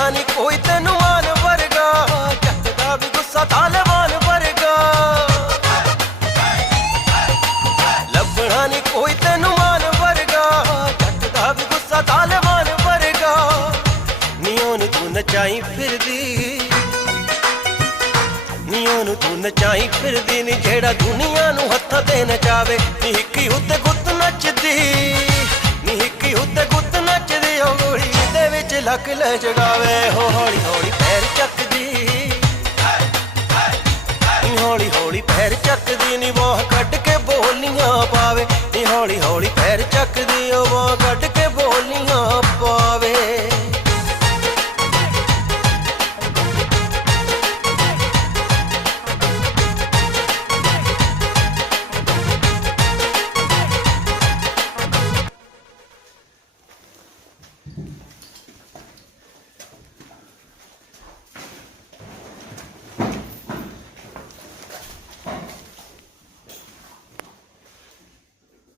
ਲੱਭਣਾ ਨੀ ਕੋਈ ਤੈਨੂੰ ਮਾਨ ਵਰਗਾ, ਚੱਕਦਾ ਵੀ ਗੁੱਸਾ ਤਾਲਿਬਾਨ ਵਰਗਾ। ਲੱਭਣਾ ਨੀ ਕੋਈ ਤੈਨੂੰ ਮਾਨ ਵਰਗਾ, ਚੱਕਦਾ ਵੀ ਗੁੱਸਾ ਤਾਲਿਬਾਨ ਵਰਗਾ। ਨੀ ਉਹਨੂੰ ਤੂੰ ਨਚਾਈ ਫਿਰਦੀ, ਨੀ ਉਹਨੂੰ ਤੂੰ ਨਚਾਈ ਫਿਰਦੀ ਨੀ ਜਿਹੜਾ ਦੁਨੀਆ ਨੂੰ ਹੱਥਾਂ ਤੇ ਨਚਾਵੇ। ਨੀ ਹਿੱਕੀ ਉੱਤੇ ਗੁੱਤ ਨੱਚਦੀ, ਨੀ ਹਿੱਕੀ ਉੱਤੇ ਗੁੱਤ ਨੱਚਦੀ, ਉਹ ਗੋਲੀ ਦੇ ਵਿੱਚ ਲੱਕ ਲੈ ਜਗਾਵੇ। ਹੋ ਹੌਲੀ ਹੌਲੀ ਪੈਰ ਚੱਕਦੀ, ਨੀ ਹੌਲੀ ਹੌਲੀ ਪੈਰ ਚੱਕਦੀ, ਨੀ ਬਾਂਹ ਕੱਢ ਕੇ ਬੋਲੀਆਂ ਪਾਵੇ। ਨੀ ਹੌਲੀ ਹੌਲੀ ਪੈਰ ਚੱਕਦੀ, ਉਹ ਬਾਂਹ ਕੱਢ ਕੇ ਬੋਲੀਆਂ ਪਾਵੇ।